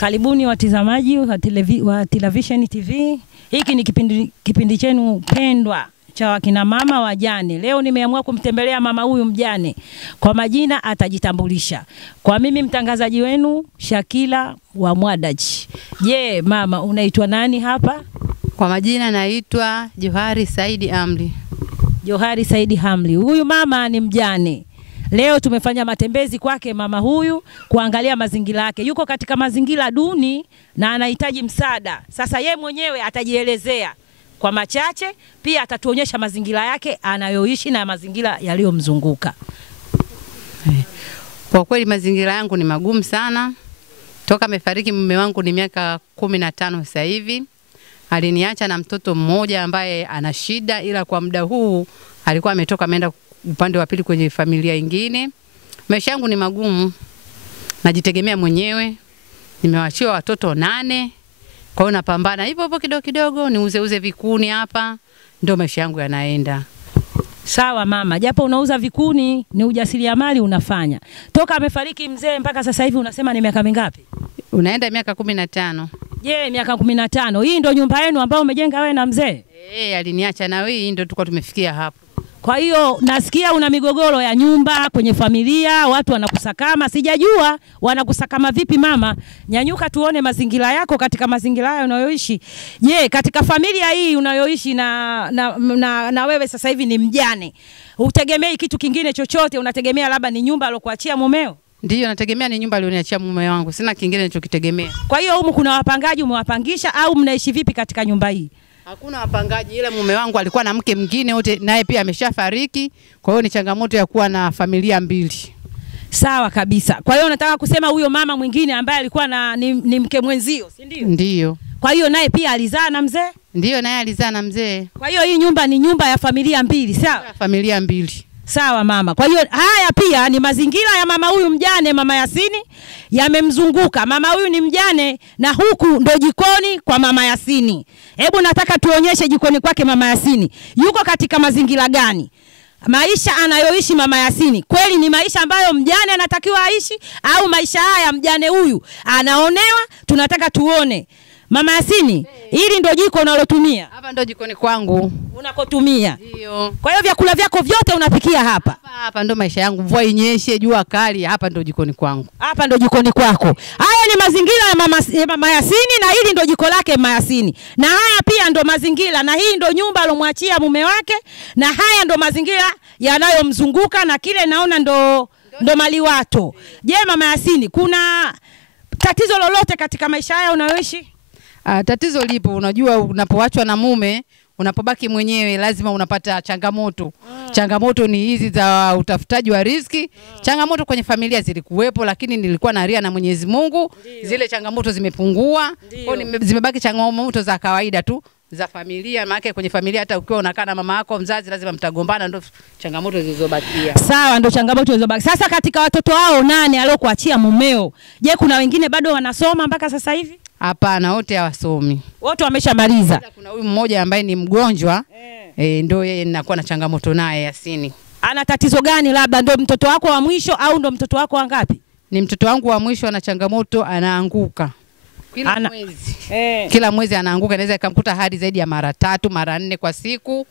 Karibuni watazamaji wa Television TV. Hiki ni kipindi chenu pendwa cha wakina mama wajane. Leo nimeamua kumtembelea mama huyu mjane. Kwa majina atajitambulisha. Kwa mimi mtangazaji wenu Shakila wa Mwadaji. Je, mama unaitwa nani hapa? Kwa majina naitwa Johari Saidi Amli. Johari Saidi Hamli. Huyu mama ni mjane. Leo tumefanya matembezi kwake mama huyu kuangalia mazingira yake. Yuko katika mazingira duni na anahitaji msaada. Sasa yeye mwenyewe atajielezea kwa machache, pia atatuonyesha mazingira yake anayoishi na mazingira yaliyomzunguka. Kwa kweli mazingira yangu ni magumu sana. Toka amefariki mume wangu ni miaka 15 sasa hivi. Aliniacha na mtoto mmoja ambaye ana shida, ila kwa muda huu alikuwa ametoka ameenda upande wa pili kwenye familia nyingine. Maisha yangu ni magumu. Najitegemea mwenyewe. Nimewachiwa watoto 8. Kwa hiyo napambana hivyo kidogo kidogo, niuze vikuni hapa, ndio maisha yangu yanaenda. Sawa mama, japo unauza vikuni, ni ujasiriamali unafanya. Toka amefariki mzee mpaka sasa hivi unasema ni miaka mingapi? Unaenda miaka 15. Je, miaka 15. Hii ndio nyumba yenu ambayo umejenga wewe na mzee? Aliniacha na hii ndio tulikuwa tumefikia hapo. Kwa hiyo nasikia una migogoro ya nyumba kwenye familia, watu wanakusakama. Sijajua wanakusakama vipi mama. Nyanyuka tuone mazingira yako katika mazingira hayo unayoishi. Je, katika familia hii unayoishi na wewe sasa hivi ni mjane. Utegemei kitu kingine chochote, unategemea labda ni nyumba alokuachia mumeo? Ndiyo, nategemea ni nyumba alioniachia mume wangu. Sina kingine nilichokitegemea. Kwa hiyo humu kuna wapangaji umewapangisha au mnaishi vipi katika nyumba hii? Hakuna wapangaji, ila mume wangu alikuwa na mke mwingine wote naye pia ameshafariki. Kwa hiyo ni changamoto ya kuwa na familia mbili. Sawa kabisa. Kwa hiyo unataka kusema huyo mama mwingine ambaye alikuwa ni mke mwenzio, si ndio? Ndiyo. Kwa hiyo naye pia alizaa na mzee? Ndiyo, naye alizaa na mzee. Kwa hiyo hii nyumba ni nyumba ya familia mbili, sawa? Familia mbili. Sawa mama. Kwa hiyo haya pia ni mazingira ya mama huyu mjane, mama Yasini, yamemzunguka. Mama huyu ni mjane na huku ndo jikoni kwa mama Yasini. Hebu nataka tuonyeshe jikoni kwake mama Yasini. Yuko katika mazingira gani? Maisha anayoishi mama Yasini kweli ni maisha ambayo mjane anatakiwa aishi au maisha haya mjane huyu anaonewa? Tunataka tuone. Mama Yasini, hili ndo jiko unalotumia? Hapa ndo jikoni kwangu. Unakotumia? Ndio. Kwa hiyo vyakula vyako vyote unapikia hapa? Hapa ndo maisha yangu. Mvua inyeshe, jua kali, hapa ndo jikoni kwangu. Hapa ndo jikoni kwako. Haya ni mazingira ya mama Yasini na hili ndo jiko lake mama Yasini. Na haya pia ndo mazingira na hii ndo nyumba alomwachia mume wake na haya ndo mazingira yanayomzunguka na kile naona ndo maliwato. Je, mama Yasini, kuna tatizo lolote katika maisha haya unayoishi? Tatizo lipo, unajua unapoachwa na mume, unapobaki mwenyewe lazima unapata changamoto. Changamoto ni hizi za utafutaji wa riziki. Changamoto kwenye familia zilikuwepo, lakini nilikuwa na ria na Mwenyezi Mungu. Zile changamoto zimepungua. Kwa zimebaki changamoto za kawaida tu za familia. Maana kwenye familia hata ukiwa unakaa na mama yako mzazi lazima mtagombana, ndio changamoto zilizobakia. Sawa, ndio changamoto zilizobaki. Sasa katika watoto hao 8 aliokuachia mumeo, je, kuna wengine bado wanasoma mpaka sasa hivi? Hapana, wote hawasomi. Wote wameshamaliza. Kuna huyu mmoja ambaye ni mgonjwa, ndio yeye ninakuwa na changamoto naye Yasini. Ana tatizo gani, labda ndio mtoto wako wa mwisho au ndio mtoto wako wangapi? Ni mtoto wangu wa mwisho, ana changamoto, anaanguka. Mwezi. Kila mwezi anaanguka, inaweza ikamkuta hadi zaidi ya mara 3 mara 4 kwa siku.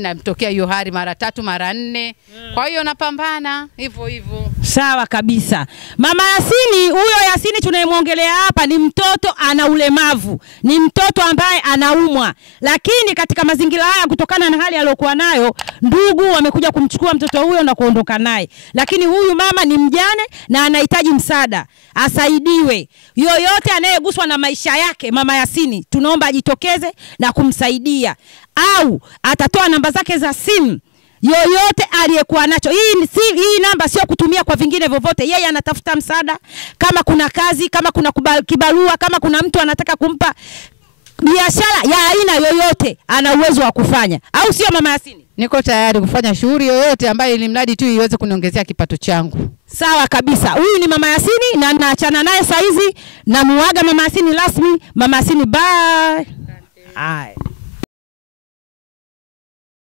Na mtokea hiyo hadi mara 3 mara 4. Kwa hiyo napambana hivyo. Sawa kabisa. Mama Yasini, huyo Yasini tunayemwongelea hapa ni mtoto ana ulemavu. Ni mtoto ambaye anaumwa. Lakini katika mazingira haya kutokana na hali aliyokuwa nayo, ndugu wamekuja kumchukua mtoto huyo na kuondoka naye. Lakini huyu mama ni mjane na anahitaji msaada. Asaidiwe. Yoyote anayeguswa na maisha yake mama Yasini, tunaomba ajitokeze na kumsaidia. Au atatoa namba zake za simu. Yoyote aliyekuwa nacho. Hii namba sio kutumia kwa vingine vyovyote. Yeye anatafuta msaada, kama kuna kazi, kama kuna kibarua, kama kuna mtu anataka kumpa biashara ya aina yoyote, ana uwezo wa kufanya. Au sio mama Yasini? Niko tayari kufanya shughuli yoyote ambayo ili mradi tu iweze kuniongezea kipato changu. Sawa kabisa. Huyu ni mama Yasini na naachana naye saizi na muaga mama Yasini rasmi. Mama Yasini, bye. Hai.